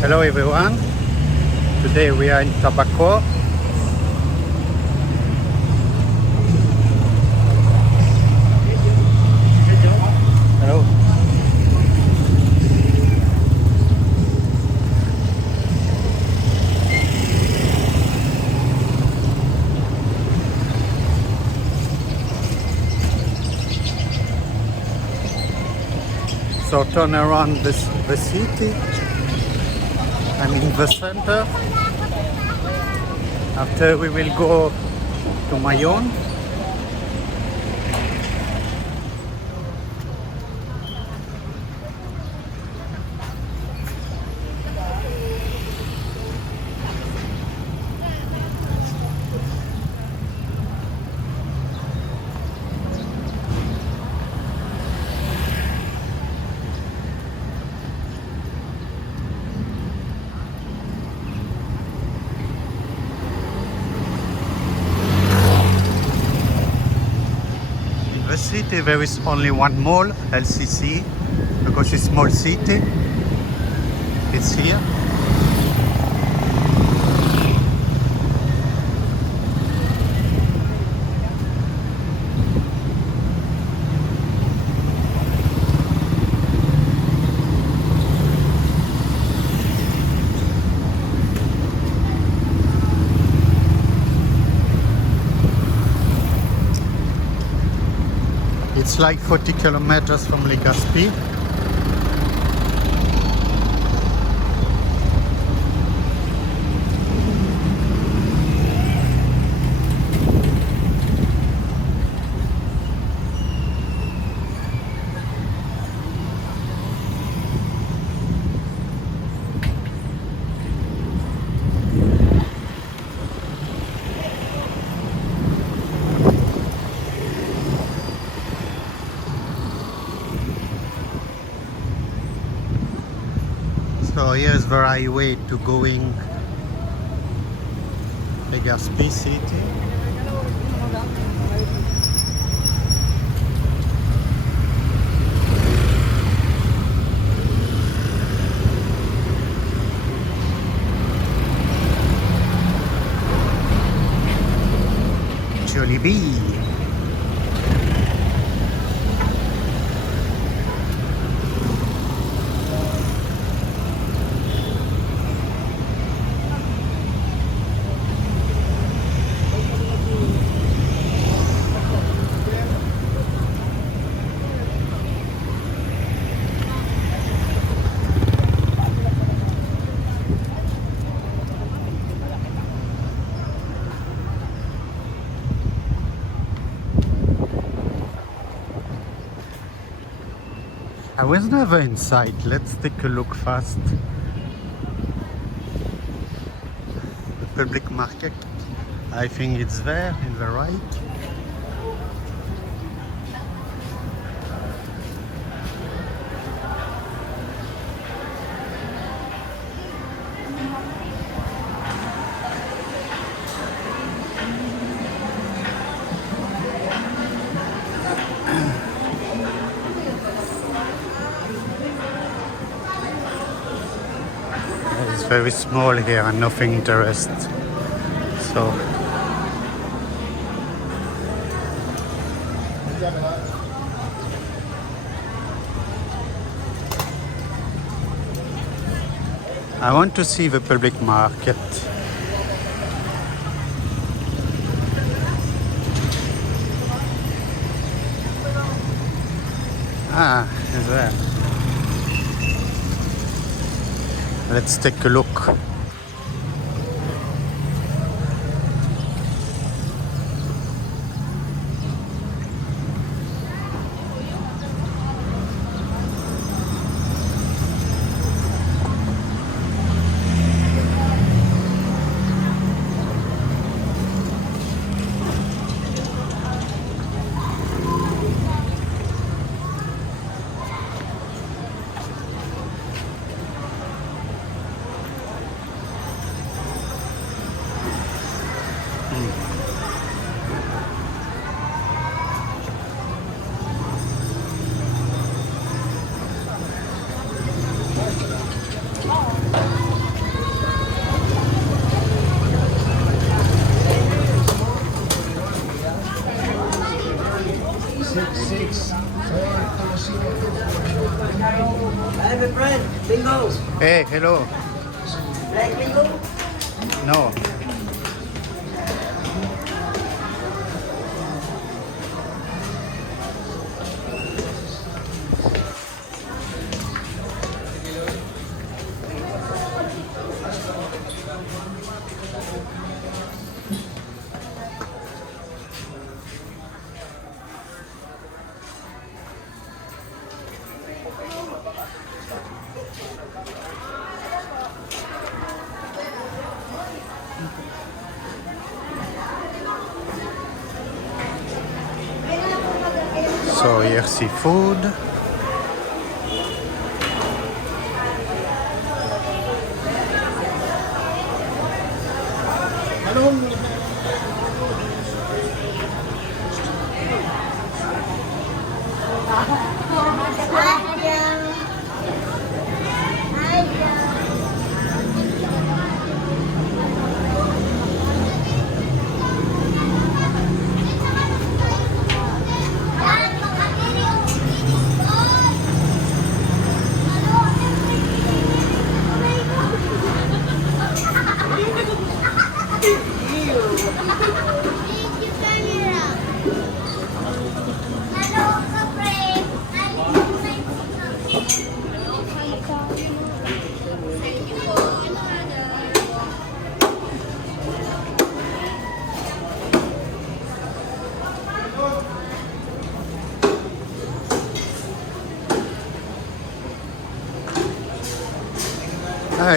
Hello everyone, today we are in Tabaco. Hello. So turn around the city. I'm in the center. After we will go to Mayon. The city there is only one mall, LCC, because it's small city. It's here. It's like 40 kilometers from Legazpi. So here's the highway to going Legazpi city. Jollibee. I was never inside. Let's take a look fast. The public market. I think it's there in the right. It's very small here and nothing interests. So I want to see the public market. Ah, is there. Let's take a look. Hi, my friend. Bingo. Hey, hello. Like bingo? No. So here's seafood.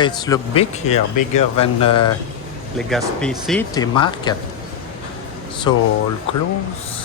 It's look big here, bigger than Legazpi City market. So all close.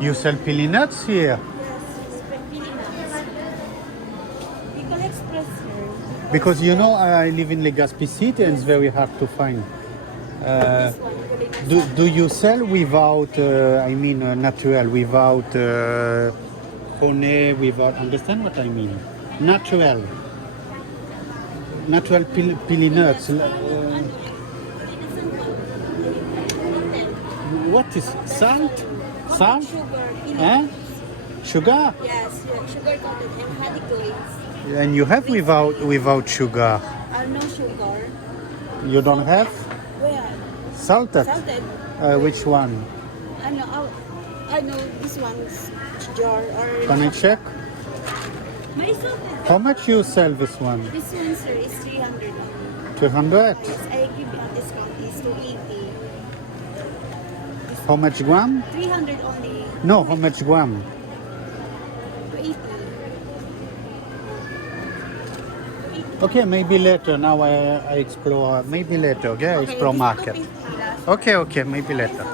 You sell pili nuts here? Bicol Express here. Because you know I live in Legazpi City and it's very hard to find. Do you sell without, natural, without honey, without, understand what I mean? Natural. Natural pili nuts. What is salt? Salt? Sugar. Sugar? Yes, sugar coated and honey glazed. And you have without sugar. No sugar. You don't have? Where? Salted? Salted. Which one? I know this one's jar or. Can I check? My salted. How much you sell this one? This one, sir, is 300. 200? Yes, I give you a discount. It's 280. How much gram? 300 only. No, how much gram? 280. Okay, maybe later. Now I explore. Maybe later, okay? I explore market. Okay, maybe later.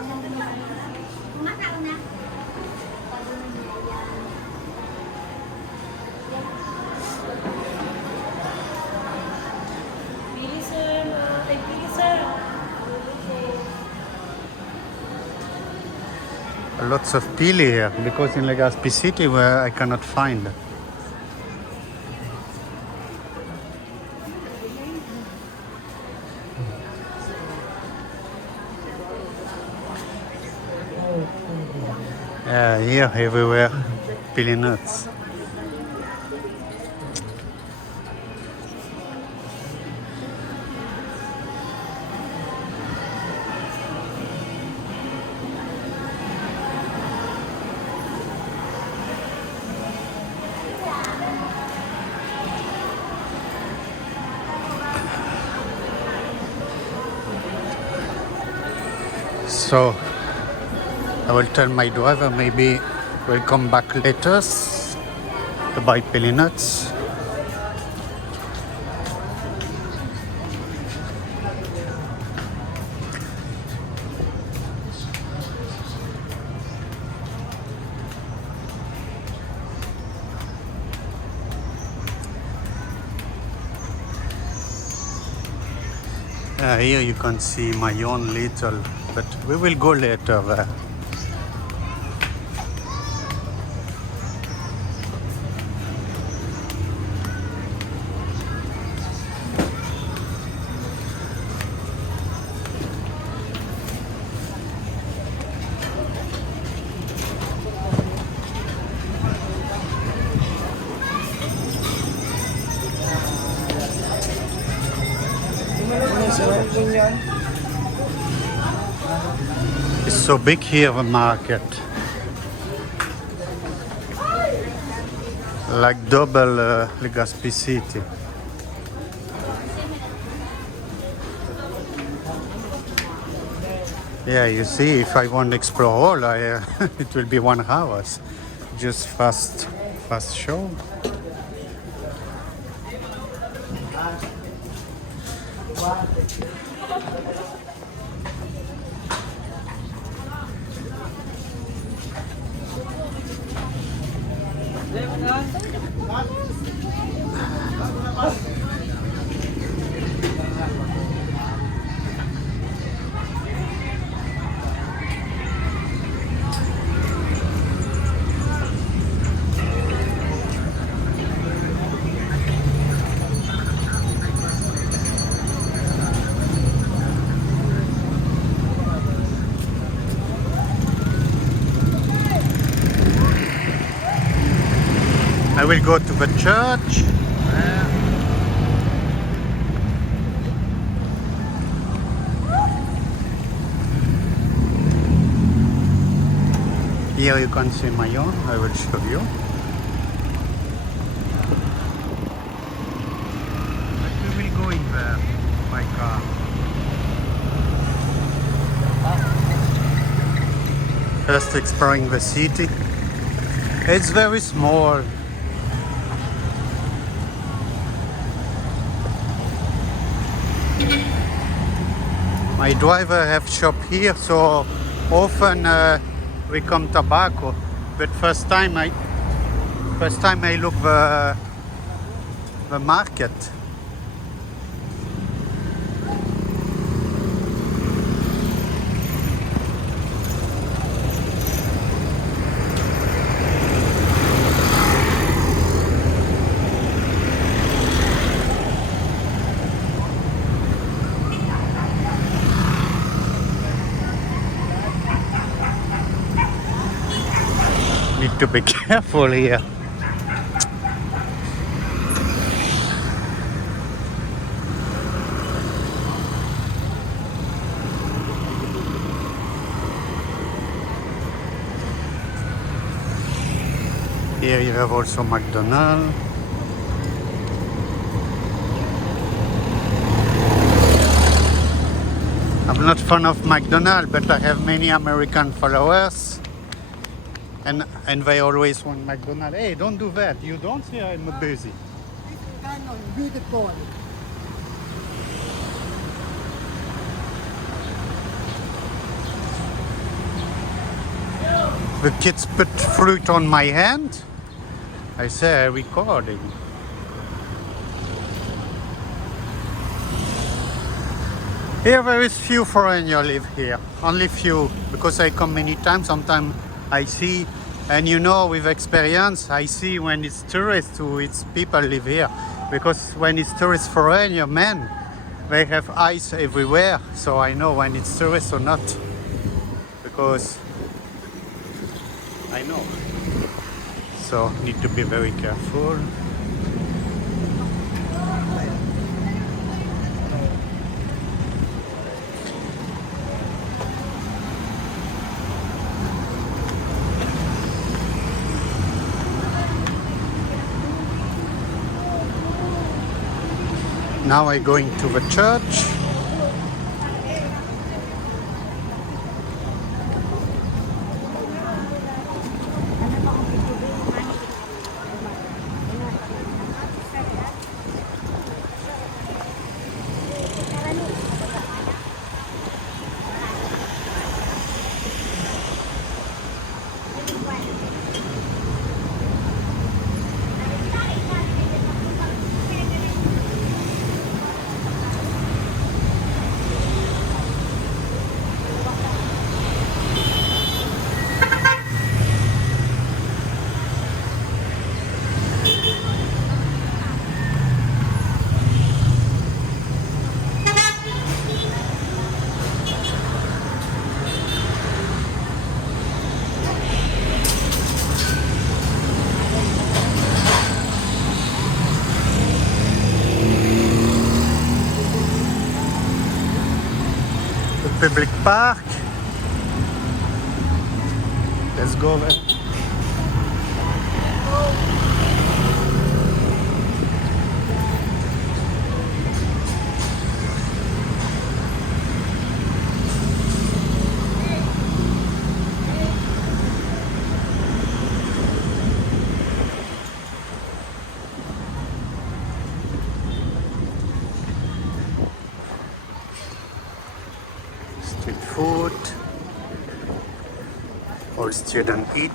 Lots of pili here because in Legazpi City where I cannot find. Yeah, here everywhere pili nuts. So I will tell my driver maybe we'll come back later to buy pili nuts. Here you can see Mayon little, but we will go later there. It's so big here, the market. Like double Legazpi City. Yeah, you see, if I want to explore all, it will be 1 hour. Just fast show. I will go to the church. Here you can see Mayon. I will show you. But we will go in there by car. First exploring the city. It's very small. My driver have shop here, so often we come Tabaco. But first time I look the market. Need to be careful here. Here you have also McDonald's. I'm not fan of McDonald's, but I have many American followers. And they always want McDonald's. Hey, don't do that. You don't say I'm busy. Beautiful. The kids put fruit on my hand. I say I'm recording. Here there is few foreigners live here. Only few, because I come many times. Sometimes I see, and you know, with experience, I see when it's tourists who it's people live here. Because when it's tourist foreigner, man, they have ice everywhere. So I know when it's tourist or not. Because I know. So need to be very careful. Now I'm going to the church. public park. Let's go there. Street food. All students eat.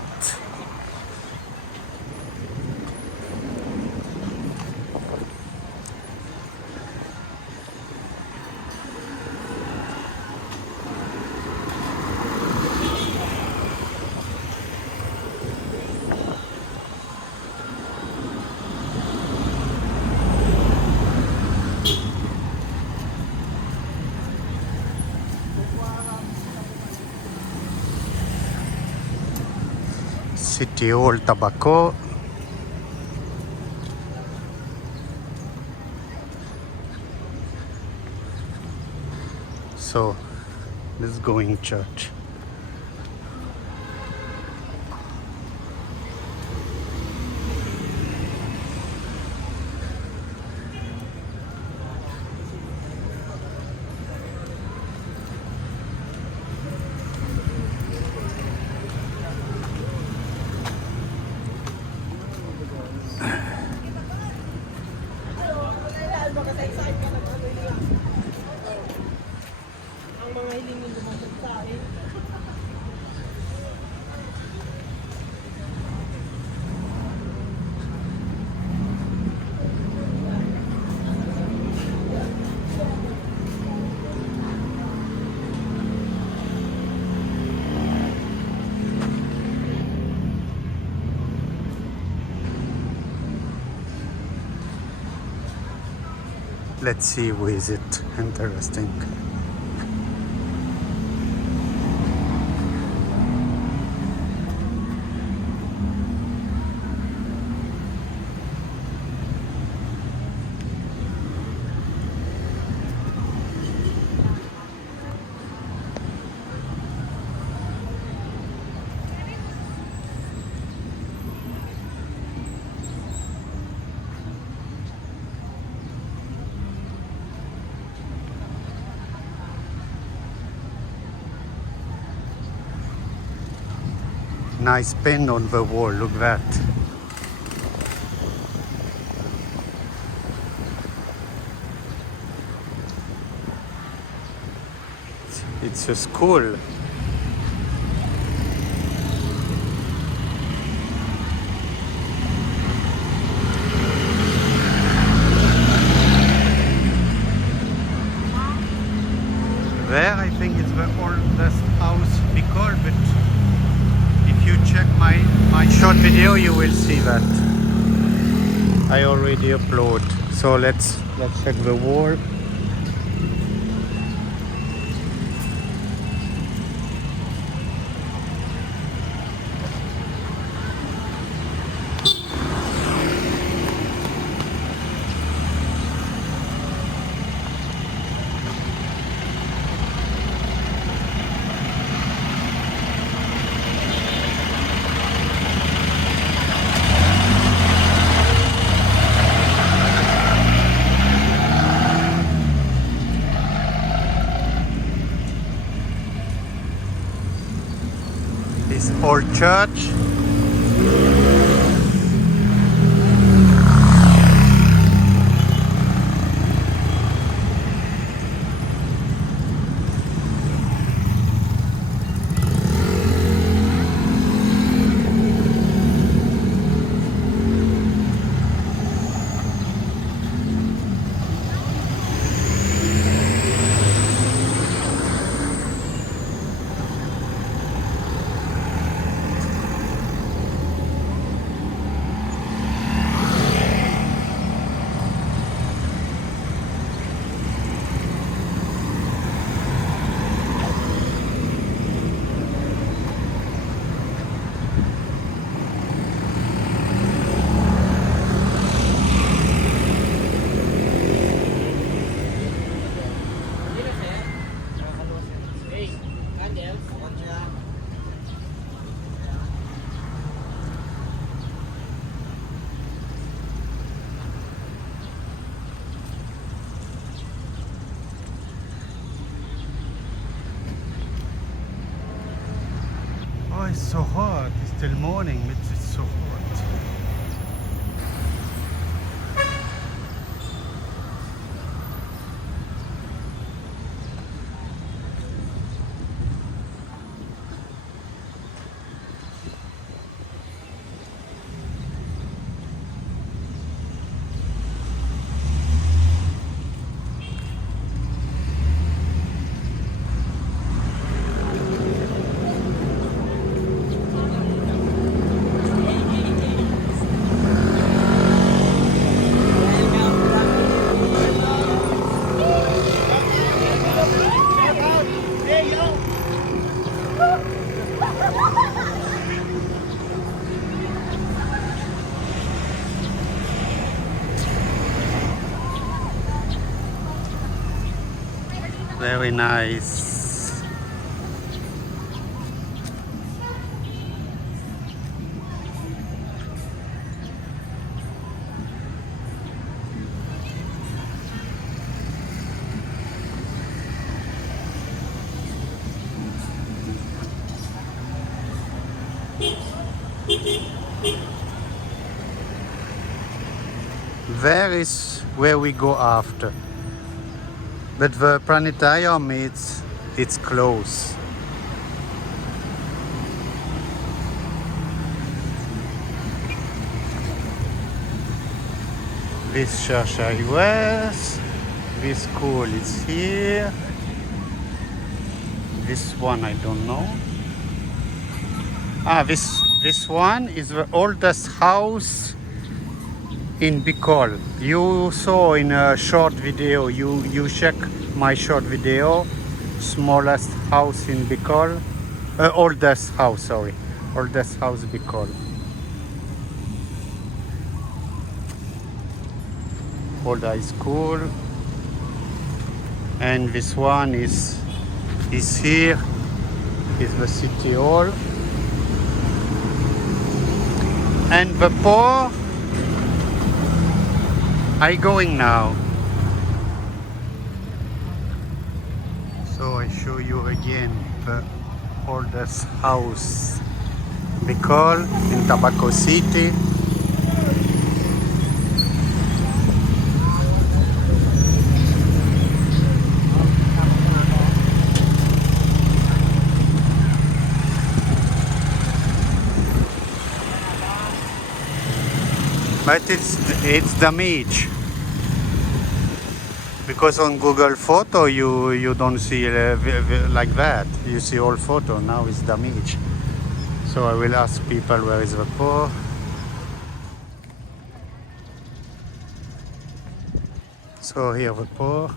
City Hall, Tabaco. So, this is going church. Ang mga hilingin lumabot sa akin. Let's see who is it. Interesting. Nice pen on the wall, look that. It's a school. There I think it's the oldest house Bicol, but if you check my short video you will see that. I already upload. So let's check the wall. This old church. it's so hot. It's still morning, but it's so hot. Very nice. There is where we go after. But the planetarium, it's close. This church US, this school is here. This one I don't know. This one is the oldest house in Bicol. You saw in a short video, you check my short video, smallest house in Bicol, oldest house Bicol. Old high school. And this one is here, is the city hall. And the poor I going now. So I show you again the oldest house Bicol in Tabacocity. But it's damaged because on Google Photo you don't see like that. You see all photo. Now it's damaged. So I will ask people where is the poor. So here the poor.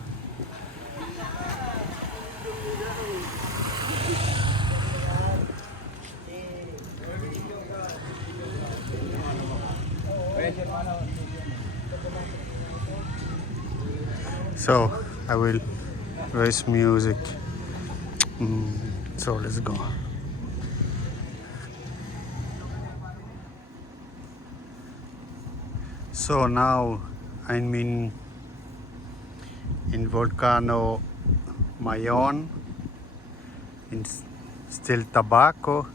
So I will raise music. So let's go. So now I'm in volcano Mayon, in still Tabaco.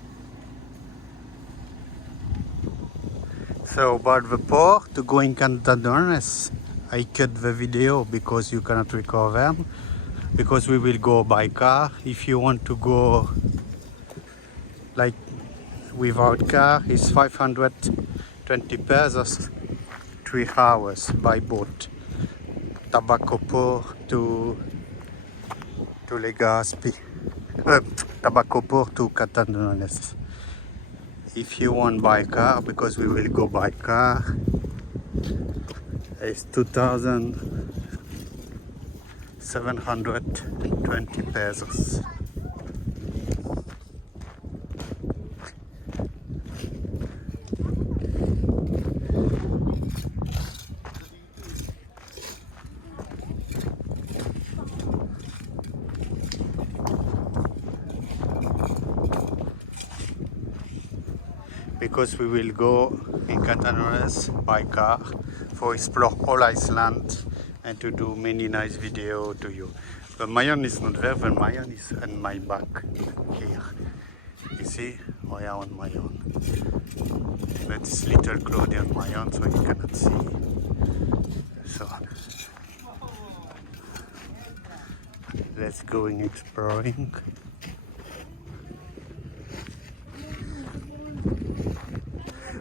So about the port to go in Cantadones, I cut the video because you cannot record them, because we will go by car. If you want to go like without car, it's 520 pesos, 3 hours by boat. Tabaco port to Legazpi, Tabaco port to Cantadones. If you want by car, because we will go by car, it's 2,720 pesos. Because we will go in Cantadones by car for explore all Iceland and to do many nice video to you. But Mayon is not there, but Mayon is on my back here. You see, we are on Mayon. But it's little cloudy on Mayon, so you cannot see. So let's go in exploring.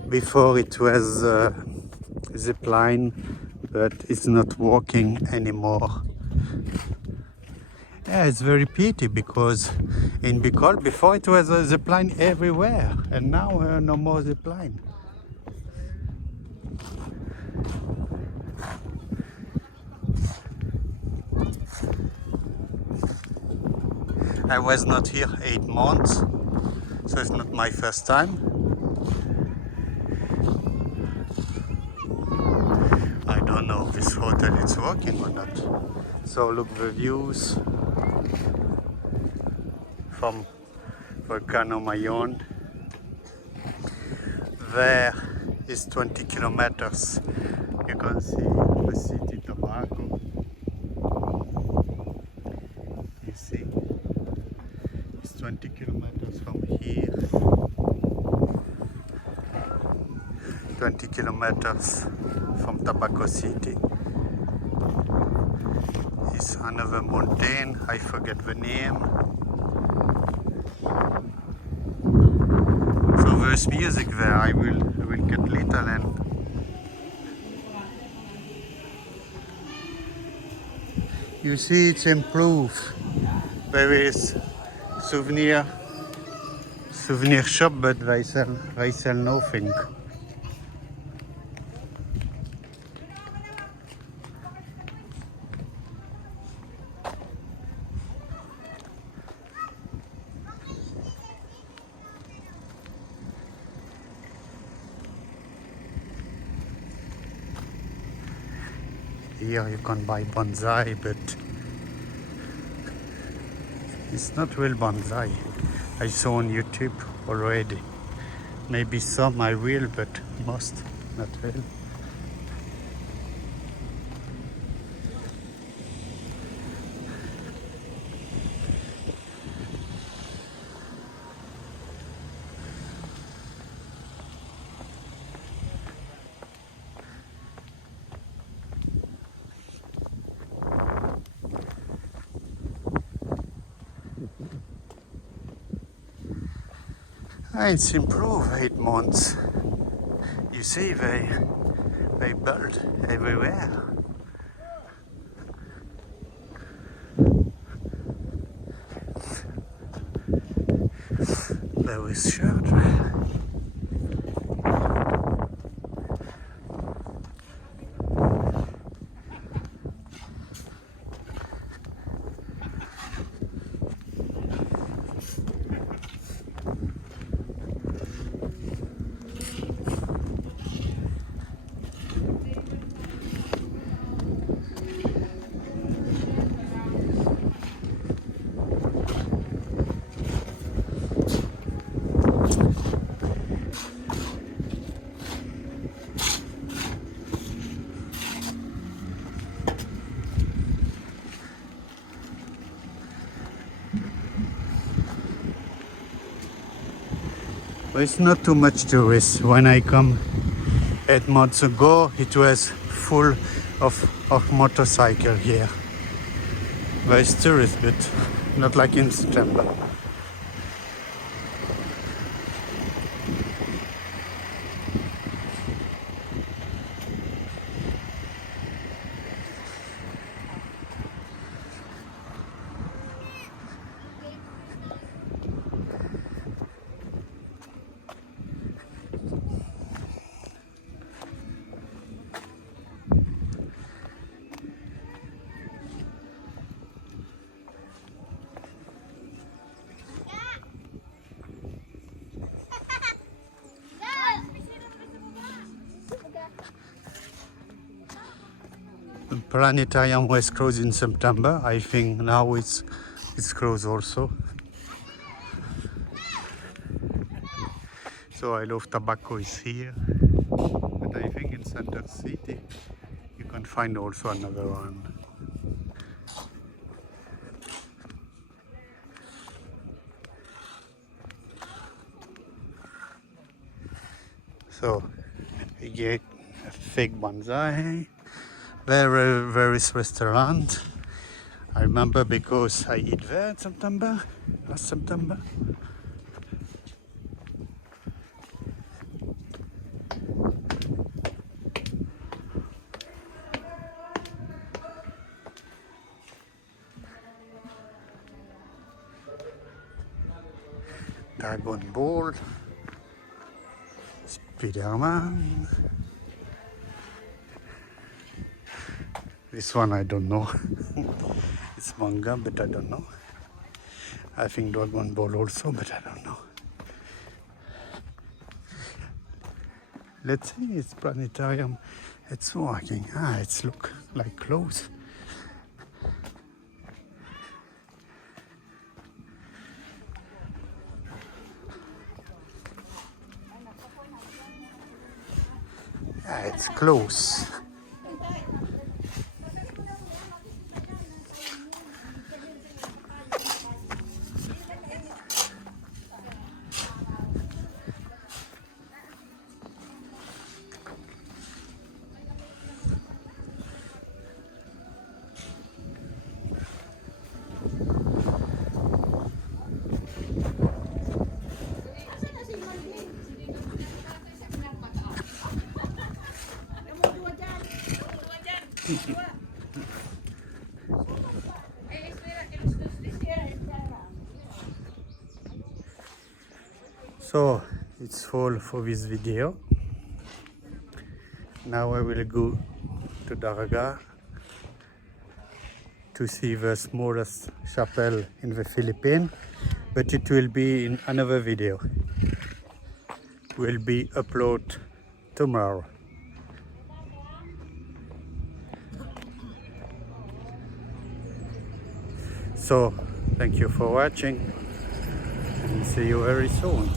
Before it was zip line, but it's not working anymore. Yeah, it's very pity because in Bicol before it was a zip line everywhere, and now no more zip line. I was not here 8 months, so it's not my first time. I don't know if this hotel is working or not. So look the views from Volcano Mayon. There is 20 kilometers. You can see the city Tabaco. You see, it's 20 kilometers from here. 20 kilometers from Tabacocity. It's another mountain, I forget the name. So there's music there, I will get little and you see it's improved. There is souvenir shop, but they sell nothing. Here you can buy bonsai, but it's not real bonsai. I saw on YouTube already. Maybe some I will, but most not real. It's improved 8 months. You see, they build everywhere. There is shirt. But it's not too much tourists. When I come 8 months ago, it was full of motorcycle here. There's tourists, but not like in September. The planetarium was closed in September. I think now it's closed also. So I love Tabaco is here, but I think in Center City you can find also another one. So we get a fake bonsai. Very, very restaurant. I remember because I eat there in September, last September. Dragon Ball, Spider-Man. This one I don't know. It's manga, but I don't know. I think Dragon Ball also, but I don't know. Let's see, it's planetarium. It's working. It's look like clothes. It's close. So it's all for this video. Now I will go to Daraga to see the smallest chapel in the Philippines, but it will be in another video. Will be uploaded tomorrow. So thank you for watching and see you very soon.